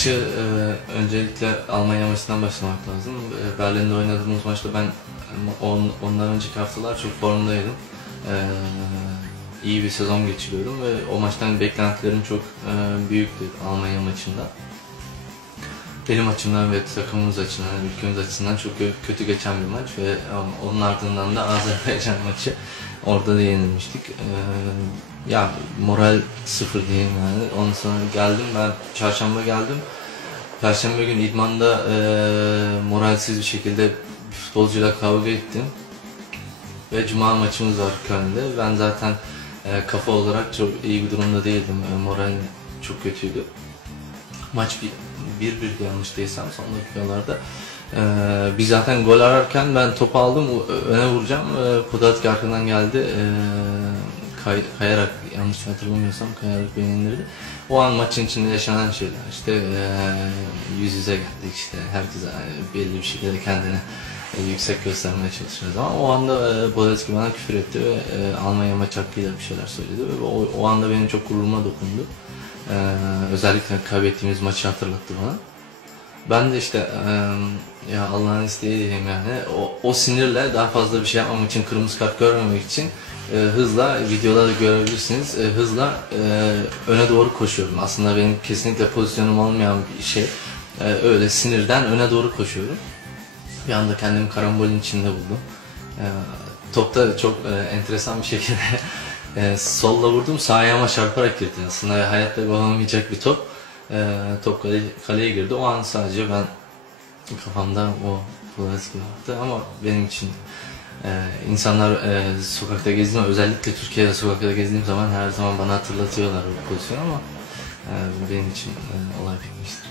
Maçı e, öncelikle Almanya maçından başlamak lazım. E, Berlin'de oynadığımız maçta ben e, on, ondan önceki haftalar çok formdaydım. E, iyi bir sezon geçiriyorum ve o maçtan beklentilerim çok e, büyüktü Almanya maçında. Benim açımdan ve takımımız açısından, ülkemiz açısından çok kö- kötü geçen bir maç ve e, onun ardından da Azerbaycan maçı orada da yenilmiştik. E, ya moral sıfır diyeyim yani. Ondan sonra geldim ben çarşamba geldim. Perşembe günü idmanda e, moralsiz bir şekilde futbolcuyla kavga ettim. Ve cuma maçımız var Köln'de. Ben zaten e, kafa olarak çok iyi bir durumda değildim. E, moral çok kötüydü. Maç bir, bir bir yanlış değilsem son dakikalarda. Ee, biz zaten gol ararken ben topu aldım öne vuracağım. Ee, Podolski arkadan geldi. Ee, kay- kayarak yanlış hatırlamıyorsam kayarak beni indirdi. O an maçın içinde yaşanan şeyler işte ee, yüz yüze geldik işte herkes ee, belli bir şekilde kendini ee, yüksek göstermeye çalışıyoruz ama o anda ee, Podolski bana küfür etti ve ee, Almanya maç hakkıyla bir şeyler söyledi ve o, o anda benim çok gururuma dokundu. Ee, özellikle kaybettiğimiz maçı hatırlattı bana. Ben de işte eee, ya Allah'ın isteği diyeyim yani o, o sinirle daha fazla bir şey yapmam için kırmızı kart görmemek için eee, hızla videoda da görebilirsiniz eee, hızla eee, öne doğru koşuyorum. Aslında benim kesinlikle pozisyonum olmayan bir şey. Eee, öyle sinirden öne doğru koşuyorum. Bir anda kendimi karambolün içinde buldum. Eee topta çok eee, enteresan bir şekilde eee, solla vurdum sağ ayağıma çarparak girdi. Aslında hayatta gol olmayacak bir top. Eee, top kale, kaleye girdi. O an sadece ben kafamda o Podolski vardı ama benim için eee, insanlar eee, sokakta gezdiğim özellikle Türkiye'de sokakta gezdiğim zaman her zaman bana hatırlatıyorlar o pozisyonu ama eee, benim için eee, olay bitmiştir.